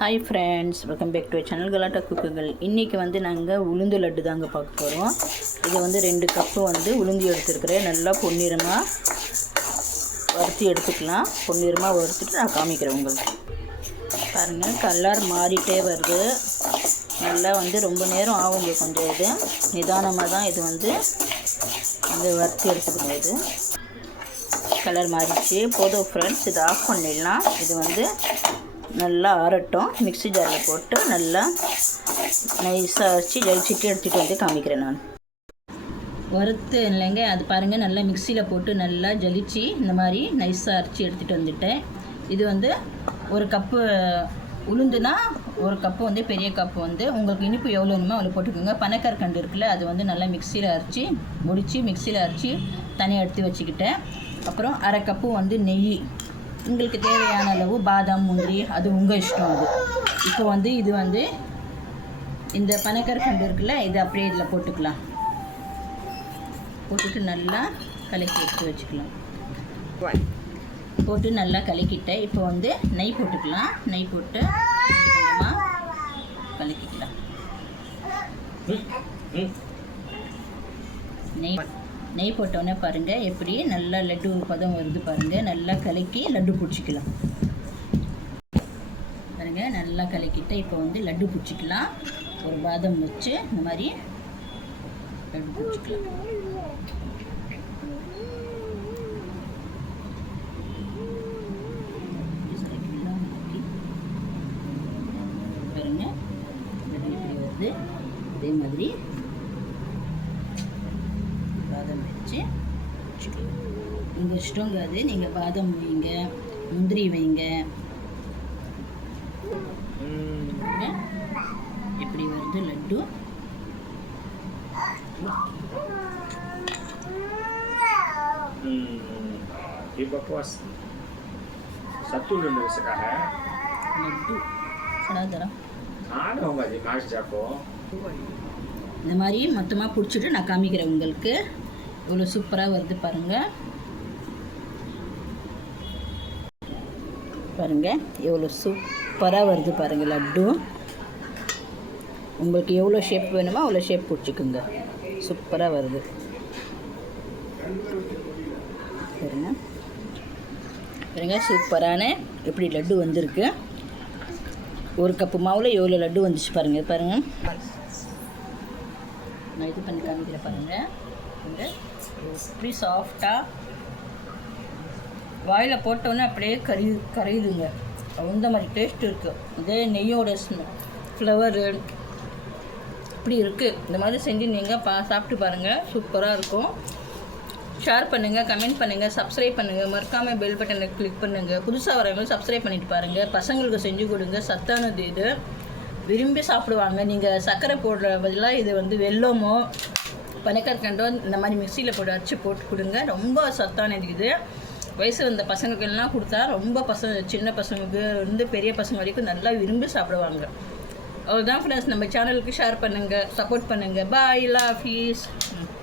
Hi friends welcome back to channel Galatta குக்குகள் இன்றைக்கி வந்து நாங்கள் உளுந்து லட்டு தாங்க பார்க்க போகிறோம் இது வந்து ரெண்டு கப்பு வந்து உளுந்து எடுத்துருக்கிறேன். நல்லா பொன்னிறமாக வறுத்து எடுத்துக்கலாம். பொன்னிறமாக வறுத்துட்டு நான் காமிக்கிறேன் உங்களுக்கு. பாருங்கள் கலர் மாறிட்டே வருது. நல்லா வந்து ரொம்ப நேரம் ஆகுங்க கொஞ்சம் இது. நிதானமாக தான் இது வந்து வந்து வறுத்து எடுத்துக்கணும் இது. கலர் மாறிடுச்சு. போதும் ஃப்ரெண்ட்ஸ் இதை ஆஃப் பண்ணிடலாம். இது வந்து நல்லா ஆறட்டும். மிக்ஸி ஜாரில் போட்டு நல்லா நைஸாக அரைச்சி ஜலிச்சிட்டு எடுத்துகிட்டு வந்து காமிக்கிறேன் நான். வறுத்து இல்லைங்க அது பாருங்கள் நல்லா மிக்சியில் போட்டு நல்லா ஜலிச்சு இந்த மாதிரி நைஸாக அரைச்சி எடுத்துகிட்டு வந்துட்டேன். இது வந்து ஒரு கப்பு உளுந்துனா ஒரு கப்பு வந்து பெரிய கப்பு வந்து உங்களுக்கு இனிப்பு எவ்வளோ வேணுமோ அவ்வளோ போட்டுக்கோங்க. பனக்கற்கண்டு இருக்குல்ல அது வந்து நல்லா மிக்சியில் அரைச்சி முடித்து மிக்சியில் அரைச்சி தனியாக எடுத்து வச்சுக்கிட்டேன். அப்புறம் அரை கப்பு வந்து நெய். உங்களுக்கு தேவையான அளவு பாதாம் முந்திரி அது உங்கள் இஷ்டம் அது. இப்போ வந்து இது வந்து இந்த பனக்கற்கண்டு இருக்குல்ல இது அப்படியே இதில் போட்டுக்கலாம். போட்டுட்டு நல்லா கலக்கி எடுத்து வச்சுக்கலாம். போட்டு நல்லா கலக்கிட்டேன் இப்போ வந்து நெய் போட்டுக்கலாம். நெய் போட்டு கொஞ்சமாக கலக்கிக்கலாம். நெய் நெய் போட்டோன்னே பாருங்கள் எப்படி நல்லா லட்டு பதம் வருது பாருங்கள் நல்லா கலக்கி லட்டு பிடிச்சிக்கலாம். பாருங்கள் நல்லா கலக்கிட்டு இப்போ வந்து லட்டு பிடிச்சிக்கலாம். ஒரு பாதம் வச்சு இந்த மாதிரி லட்டு பிடிச்சிக்கலாம். வருது? அதே மாதிரி பாதாம் வச்சு. உங்கள் இஷ்டங்க அது நீங்கள் பாதாம் வைங்க முந்திரி வைங்க. எப்படி வருது laddu. Ada nggak di Mas Jako? இந்த மாதிரி மொத்தமாக பிடிச்சிட்டு நான் காமிக்கிறேன் உங்களுக்கு. இவ்வளோ சூப்பராக வருது பாருங்கள் பாருங்கள் எவ்வளோ சூப்பராக வருது பாருங்கள் லட்டு. உங்களுக்கு எவ்வளோ ஷேப் வேணுமோ அவ்வளோ ஷேப் பிடிச்சிக்குங்க. சூப்பராக வருது. பாருங்க. பாருங்க சூப்பரான எப்படி லட்டு வந்திருக்கு. ஒரு கப்பு மாவில் எவ்வளோ லட்டு வந்துச்சு பாருங்கள் பாருங்கள் நான் இது பண்ணி காமிக்கிறேன் பாருங்கள் இந்த எப்படி சாஃப்டாக வாயில் போட்டோன்னே அப்படியே கறி கரையுதுங்க. அந்த மாதிரி டேஸ்ட் இருக்குது இதே நெய்யோட ஃப்ளவரு இப்படி இருக்குது இந்த மாதிரி செஞ்சு நீங்கள் பா சாப்பிட்டு பாருங்கள் சூப்பராக இருக்கும். ஷேர் பண்ணுங்கள் கமெண்ட் பண்ணுங்கள் சப்ஸ்கிரைப் பண்ணுங்கள் மறக்காமல் பெல் பட்டனை கிளிக் பண்ணுங்கள் புதுசாக வரவங்களும் சப்ஸ்கிரைப் பண்ணிட்டு பாருங்கள் பசங்களுக்கு செஞ்சு கொடுங்க. சத்தானது இது. விரும்பி சாப்பிடுவாங்க. நீங்கள் சர்க்கரை போடுற பதிலாக இது வந்து வெள்ளமோ பனைக்கற்கண்டோ இந்த மாதிரி மிக்சியில் போட்டு அரைச்சி போட்டு கொடுங்க. ரொம்ப சத்தானது இது வயசு வந்த பசங்களுக்கெல்லாம் கொடுத்தா ரொம்ப பசங்க சின்ன பசங்களுக்கு வந்து பெரிய பசங்க வரைக்கும் நல்லா விரும்பி சாப்பிடுவாங்க. அவ்வளோதான் ஃப்ரெண்ட்ஸ் நம்ம சேனலுக்கு ஷேர் பண்ணுங்கள் சப்போர்ட் பண்ணுங்கள் பாய் லாஃபீஸ் ஃபீஸ்